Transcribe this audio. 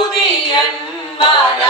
துதி என்பன